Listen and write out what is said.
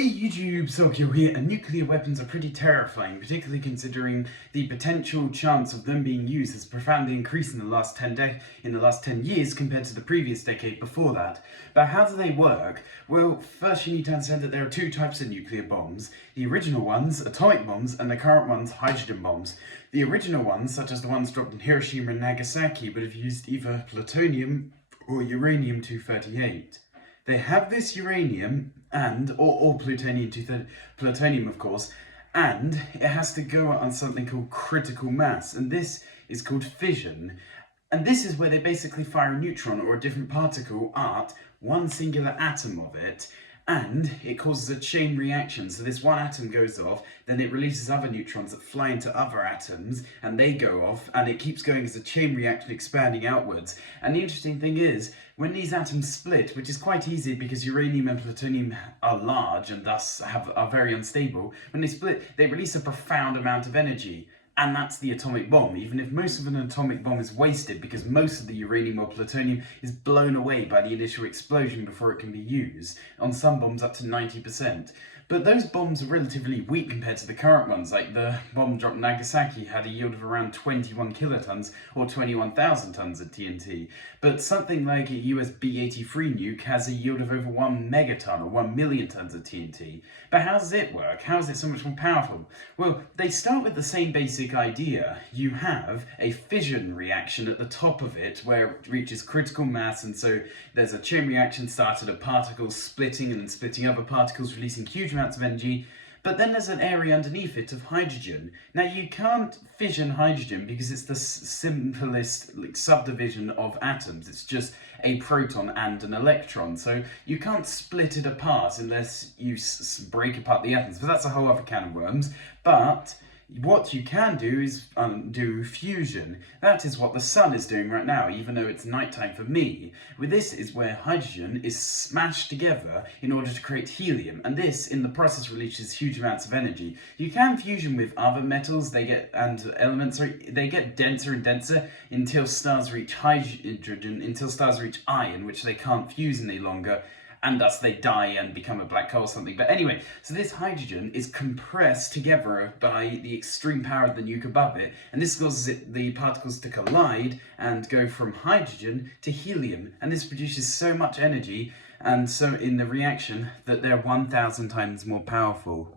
Hey YouTube, Sokyo here, and nuclear weapons are pretty terrifying, particularly considering the potential chance of them being used has profoundly increased in the last 10 years compared to the previous decade before that. But how do they work? Well, first you need to understand that there are two types of nuclear bombs. The original ones, atomic bombs, and the current ones, hydrogen bombs. The original ones, such as the ones dropped in Hiroshima and Nagasaki, would have used either plutonium or uranium-238. They have this uranium or plutonium of course, and it has to go on something called critical mass, and this is called fission. And this is where they basically fire a neutron or a different particle at one singular atom of it, and it causes a chain reaction. So this one atom goes off, then it releases other neutrons that fly into other atoms, and they go off, and it keeps going as a chain reaction expanding outwards. And the interesting thing is, when these atoms split, which is quite easy because uranium and plutonium are large and thus are very unstable, when they split, they release a profound amount of energy. And that's the atomic bomb, even if most of an atomic bomb is wasted because most of the uranium or plutonium is blown away by the initial explosion before it can be used, on some bombs up to 90%. But those bombs are relatively weak compared to the current ones, like the bomb dropped in Nagasaki had a yield of around 21 kilotons or 21,000 tons of TNT. But something like a US B-83 nuke has a yield of over 1 megaton or 1 million tons of TNT. But how does it work? How is it so much more powerful? Well, they start with the same basic idea. You have a fission reaction at the top of it where it reaches critical mass, and so there's a chain reaction started of particles splitting and then splitting other particles, releasing huge amounts of energy. But then there's an area underneath it of hydrogen. Now you can't fission hydrogen because it's the simplest subdivision of atoms. It's just a proton and an electron. So you can't split it apart unless you break apart the atoms. But that's a whole other can of worms. But what you can do is do fusion. That is what the sun is doing right now, even though it's nighttime for me. With this is where hydrogen is smashed together in order to create helium, and this in the process releases huge amounts of energy. You can fusion with other metals, they get denser and denser until stars reach iron, which they can't fuse any longer, and thus they die and become a black hole or something. But anyway, so this hydrogen is compressed together by the extreme power of the nuke above it, and this causes the particles to collide and go from hydrogen to helium, and this produces so much energy, and so in the reaction, that they're 1,000 times more powerful.